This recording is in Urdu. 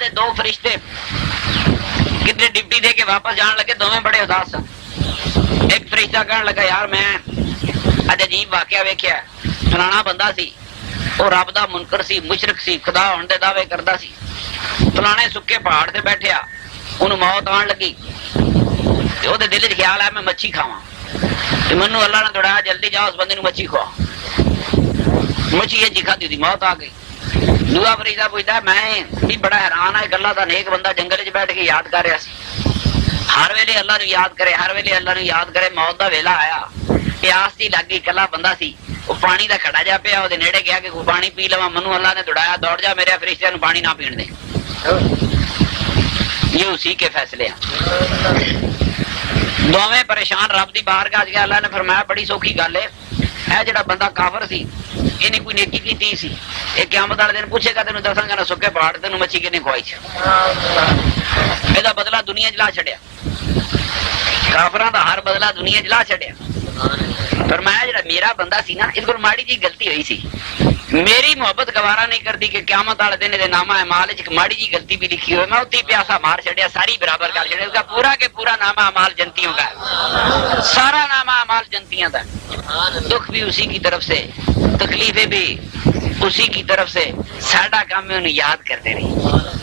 دے دو فرشتے کتنے ڈپٹی دے کے واپس جان لگے، دونوں بڑے اداس سن۔ ایک فرشتہ کہنے لگا یار میں اج عجیب واقعہ ویکھیا، فلانا بندہ سی وہ رب دا منکر سی، مشرک سی، خدا ہون دے دعوے کردا سی، فلانے سکے پہاڑ تے بیٹھیا، انہوں موت آن لگی تے او دے دل وچ خیال ہے میں مچھی کھاواں تے منوں اللہ نے دوڑایا جلدی جا اس بندے نوں مچھی کھوا، مچھی یہ کھادی دی موت آ گئی۔ دوسرا فریضہ پوچھتا میں بھی بڑا حیران ہے، اللہ دا نیک بندہ جنگل وچ بیٹھ کے یاد کر رہا سی، ہر ویلے اللہ نو یاد کرے، ہر ویلے اللہ نو یاد کرے، موت دا ویلا آیا، پیاس دی لگ گئی، کلا بندہ سی، وہ پانی دا کھڑا جا پیا، وہ نیڑے گیا کہ پانی پی لواں، منوں اللہ نے دوڑایا دوڑ جا میرے فرشتیاں نو پانی نہ پین دے۔ یہ اسی کے فیصلے ہیں۔ دونوں پریشان رب دی بارگاہ گیا، اللہ نے فرمایا بڑی سوکھی گل ہے، اے جڑا بندہ کافر سی انہیں کوئی نیکی کیتی سی، یہ قیامت والے دن پوچھے گا تینوں دساں گا نہ سکے پہاڑ تینوں مچھی کنے کھوائی سی، یہ بدلہ دنیا چلا چھڑیا، کافراں دا ہر بدلہ دنیا چلا چھڑیا۔ فرمایا جڑا میرا بندہ سی نا اس کو ماڑی جی غلطی ہوئی سی، میری محبت گوارا نہیں کرتی کہ قیامت والے دن دے نامہ اعمال وچ ماڑی جی غلطی بھی لکھی ہوئے، میں اتنی پیاسا مار چھڑیا، ساری برابر کر چھڑیا، اس کا پورا کے پورا نامہ اعمال جنتیوں کا ہے، سارا نامہ اعمال جنتیاں کا، دکھ بھی اسی کی طرف سے، تکلیفیں بھی اسی کی طرف سے، ساڈا کام ہے انہیں یاد کرتے رہی۔